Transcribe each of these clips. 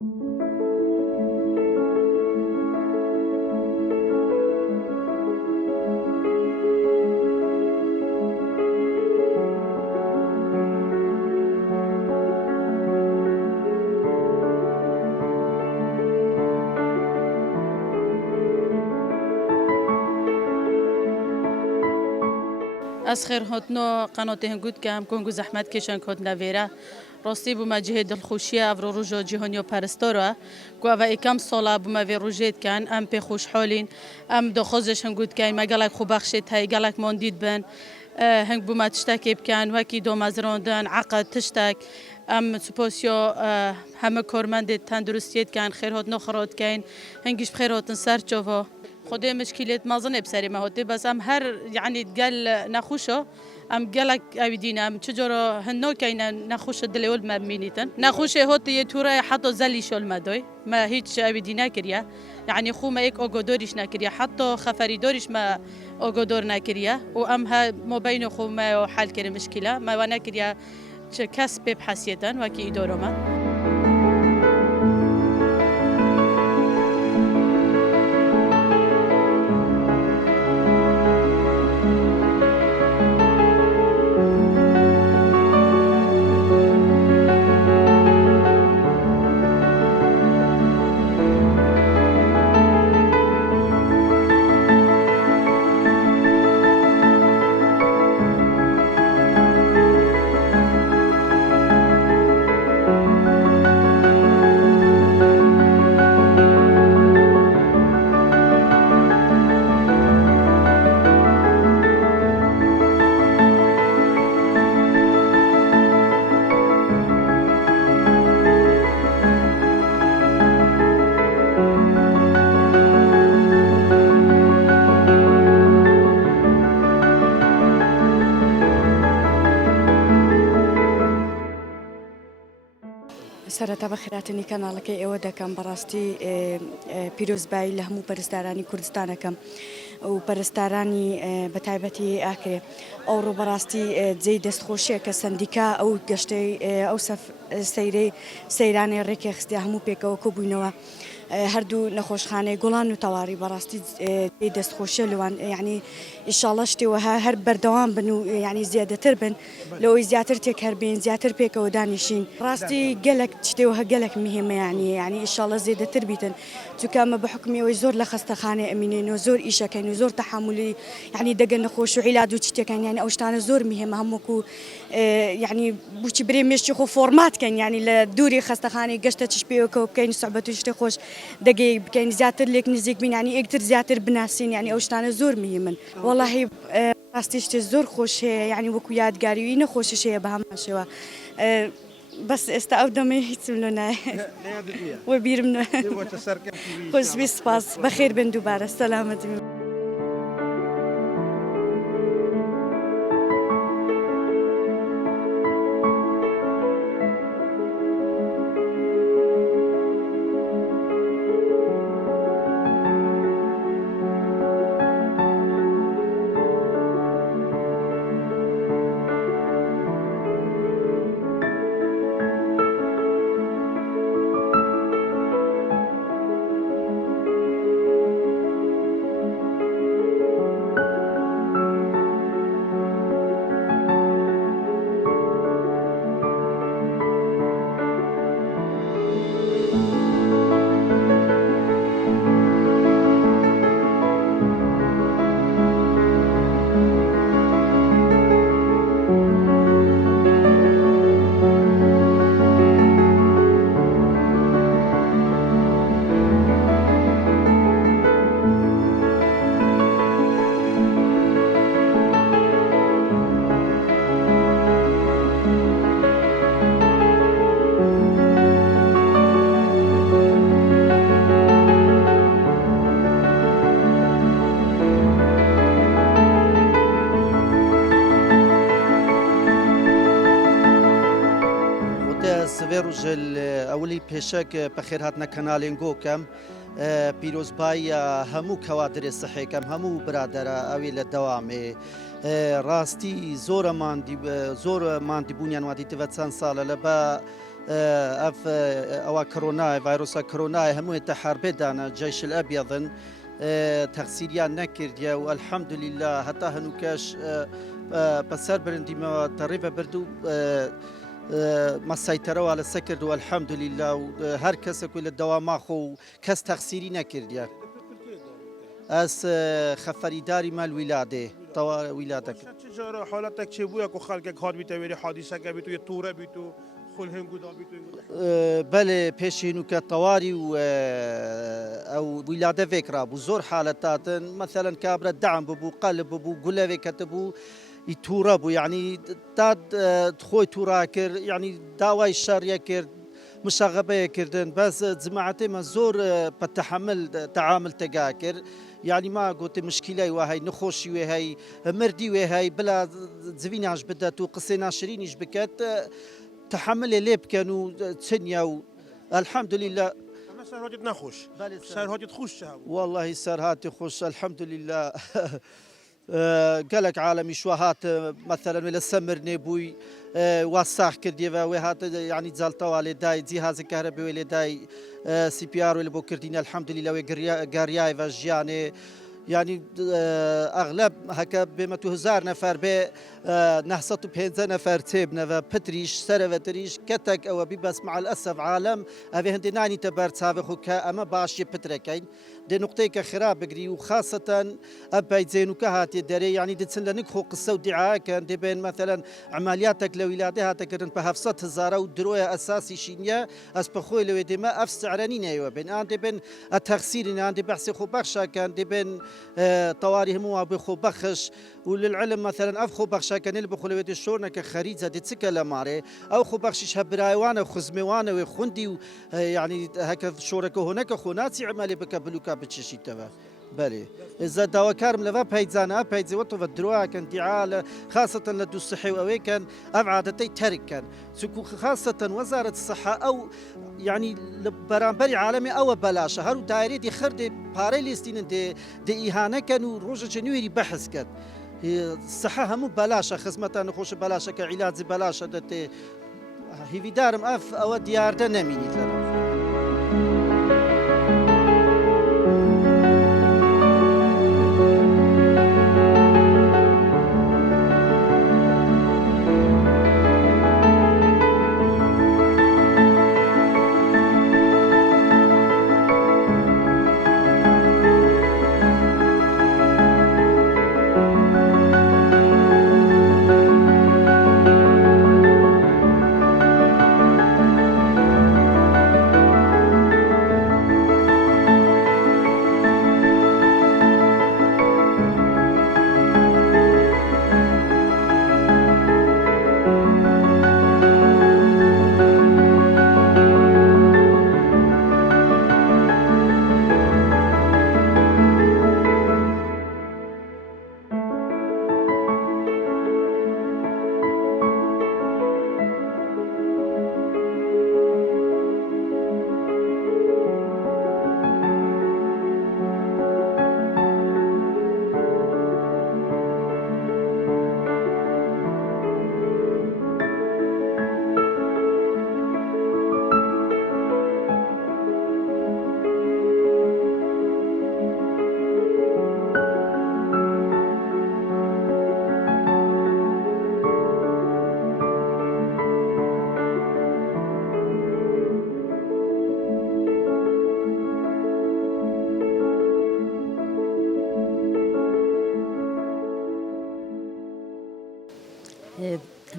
از خیر هاتنا قناته هنگود که هم کنگو زحمت کشن کد نویره راستی بوم جهد الخوشیه افرو روزا جهانی و پرستارا گو و اکم ساله بوم وی روزید کن ام په خوشحالین ام دخوازش هنگود که مگلک خوب بخشید های گلک ماندید بن هنگ بوم تشتکی بکن وکی دوم از راندن عقد تشتک ام سپاسیا همه کارمند تندرستیت کن خیرات نخرات کن هنگیش بخیراتن سر جوا خدای مشکلات مازن بسری ما هاته بس ام هر يعني تقال نخوشه ام قالك أبدينا ام تجرا هنو كاينا نخوش الدليل ما مينيتن نخوش هوت يتورا حتى زلي شو المدوي ما هيج أبدينا كريا يعني خو ما إك أقدرش نكريا حتى خفري دورش ما أقدر نكريا وأمها ما بين خو ما حل كري مشكلة ما وانا كريا كسب بحسيتن وكي إدارة ما سرەتا بەخێراتنی کەناڵەکەی ئێوە دەکەم بەڕاستی پیرۆزبایی لە هەموو پەرستارانی کوردستانەکەم و پەرستارانی بەتایبەتی ئاکرێ ئەو ڕووبەڕاستی جێی دەستخۆشیە کە سندیکا ئەو گەشتەی ئەو سەیرەی سەیرانی ڕێکی خستیا هەموو پێکەوە کۆبووینەوە هەردوو نەخۆشخانەی گوڵان و تەواڕی بەڕاستی جێی دەستخۆشیە لەوان یعنی ئیشاڵە شتێوەها هەر بەردەوام بن و یعنی زیادەتر بن لەوەی زیاتر تێک هەربێن زیاتر پێکەوە دانیشین ڕاستی گەلک شتێوە گەلک مهمە یعنی ئیشاڵە زیادەتر بیتن چونکە ئەمە بەحکمیەوەی زۆر لە خەستەخانە ئەمینێن و زۆر ئیشەکەین و زۆر تەحملی یعنی دەگەن نەخۆش و عیلاد و چتەکەن یعنی ئەو شتانە زۆر مهمە هەمووکو یعنی بچی برێ مێشتی خۆ فۆرماتکەن یعنی لە دووری خەستەخانەی گەشتە چش پێوەکەوە بکەین سوحبەت و شتێ خۆش دەگەی بکەین زیاتر لێک نزیک بین ینی ئەکتر زیاتر بناسین ینی ئەو شتانە زۆر مهمن وەڵاهی ڕاستی شتێ زۆر خۆش هەیە یعنی وەکو یادگاریوی نەخۆشش هەیە بە هەماشەوە بەس ئێستا ئەو دەمەی هیچم لۆ نایە وە بیرم خۆشبی سپاس بەخێر بن دووبارە سەلامەتی سوێڕژل ئەولی پێشک بەخێر هاتنە کەناڵێنگۆکەم پیرۆزبایی هەموو کەوادرێ سەحێکەم هەموو برادەرە ئەوی لە دەوامێ ڕاستی زۆر ماندیبوونیان وادیتەوە چەند ساڵە لە بە اف او كورونا فيروس كورونا هم تحارب دانا الجيش الابيض تغسيريان نكرديا والحمد لله حتى هنوكاش بسر برندي ما طريفه بردو ما سيطروا على السكر والحمد لله هر کس كل الدوام خو کس تغسيري نكرديا از خفریداری مال ولاده طوا ولادك چه حالتك چه بویا کو خلق خاد بیت وری حادثه که بیتو توره بیتو خل هنگو دا بیتو بله پیشینو که طواري او ولاده فكره بزور حالتات مثلا كابره دعم ببو قلب ببو قلبي كتبو يتوربو يعني داد خوي توراكر يعني داواي الشر يكر مشاغبه كردن بس جماعتي ما زور بتحمل تعامل تجاكر يعني ما قلت مشكلة وهاي نخوشي وهاي مردي وهاي بلا زفيناش بدات وقصينا شرينيش بكات تحمل ليب كانوا تسنيا الحمد لله اما سرهاجت نخوش سرهاجت خوش شهب والله سرهاتي خوش الحمد لله قالك عالمي شوهات مثلا ولا سمر نبوي واساخ كردي وهات يعني زالتا والداي جهاز كهربائي والداي سي بي ار ولا بوكردين الحمد لله وغارياي فاجياني يعني اغلب هكا بما 2000 نفر به نحصت 15 نفر تبنا و بتريش سرفتريش كتك او بس مع الاسف عالم ابي هندناني تبر تسابخ اما باش بتركين دي نقطه كخراب بقري وخاصه ابي زينو كهات دري يعني دتسن لنكو قصه ودعاء كان دي بين مثلا عملياتك لولادها تكرن بهفصت هزاره ودرويه اساسي شينيا اس بخوي لو دي ما افسعرنين ايوه بين عندي بين التخسير عندي بحث خو بخشا كان دي بين طواري همو بخو بخش وللعلم مثلا افخو بخشا كان اللي بخو لويد الشورنا كخريزه دي تسكلا ماري او خو بخشش هبرايوانه وخزميوانه وخندي يعني هكا شوركه هناك خوناتي عملي بكبلوكا بتششي تبع بله إذا دواكار ملفا بيتزانا بيتزي وطو فدروها كان دعالة خاصة لدو الصحي وأوي كان أبعادتي ترك كان سكو خاصة وزارة الصحة أو يعني برانبري عالمي أو بلاشة هارو دايري دي خرد باري ليستين دي إهانة كانوا روجة جنويري بحث كان الصحة همو بلاشة خدمة نخوش بلاشة كعلاج بلاشة دتي هيفي دارم أف أو ديار دا نميني لنا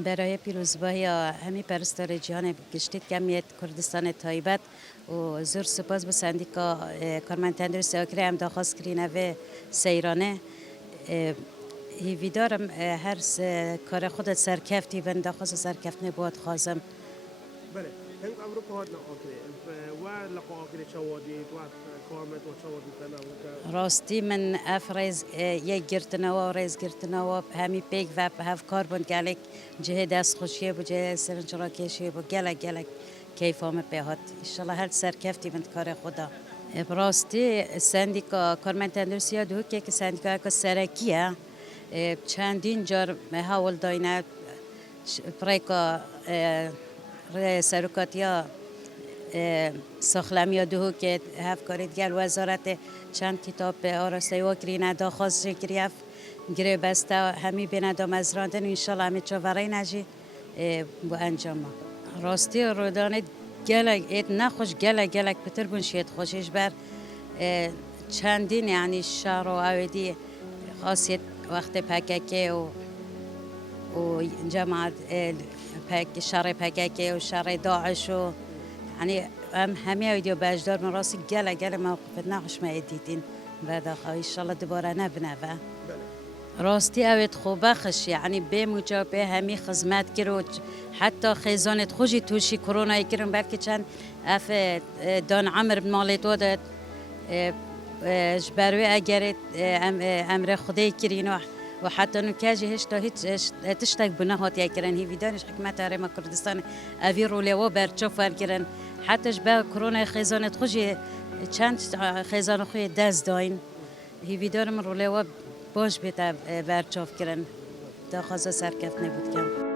برای پیروزبایی همی پرستار جهان گشتید کمیت کردستان تایبت و زور سپاس به سندیکا کارمند تندرستی آکری هم داخواست کرینه و سیرانه هیویدارم هر کار خودت سرکفتی و داخواست سرکفت نبود خوازم بله هم امروکا هات ناکری و لقا آکری شوادید و کارمند و شوادید تناوکا راستی من اف ریز یک گرتنوا و ریز گرتنوا همی پیک و هف کار بند گلک جه دست خوشیه و جه سرنجرا کشیه و گلک کیفام پیهات انشالله هر سرکفتی بند کار خدا راستی سندیکا کارمند تندرستی دو که سندیکا که سرکیه چندین جار هاول داینه پریکا سرکاتیا ساخلمی دهو که هف کارید گل وزارت چند کتاب آراسته و کرینه داخواست کریف گره بسته همی بینه مزراندن انشالله همی چاورای نجی با انجام راستی رودانه گلک ایت نخوش گلک بتر بون شید خوشش بر چندین یعنی شهر و آویدی خاصیت وقت پککه و جماعت شهر پککه و شهر داعش و یعنی همه ویدیو بجدار من راستی گله موقفت نخوش ما دیدین بعد ان شاء الله دوباره نبنه راستی اوید خوبه خش یعنی به مجابه همی خدمت کرد حتی خیزانت خوشی توشی کرونا کرن بلکه چند اف دان عمر مالت وداد جبروی اگر امر خدای کرین و حتی نکاجی هیچ تشتاق بنا هات یکرن هی ویدانش حکمت ارم کردستان اوی رولی و برچوف ورگرن حتی جبه کرونا خیزانت خوشی چند خیزان خوی دست داین هی ویدانم رولی و باش بیت برچوف کرن تا خواست سرکفت نبود کم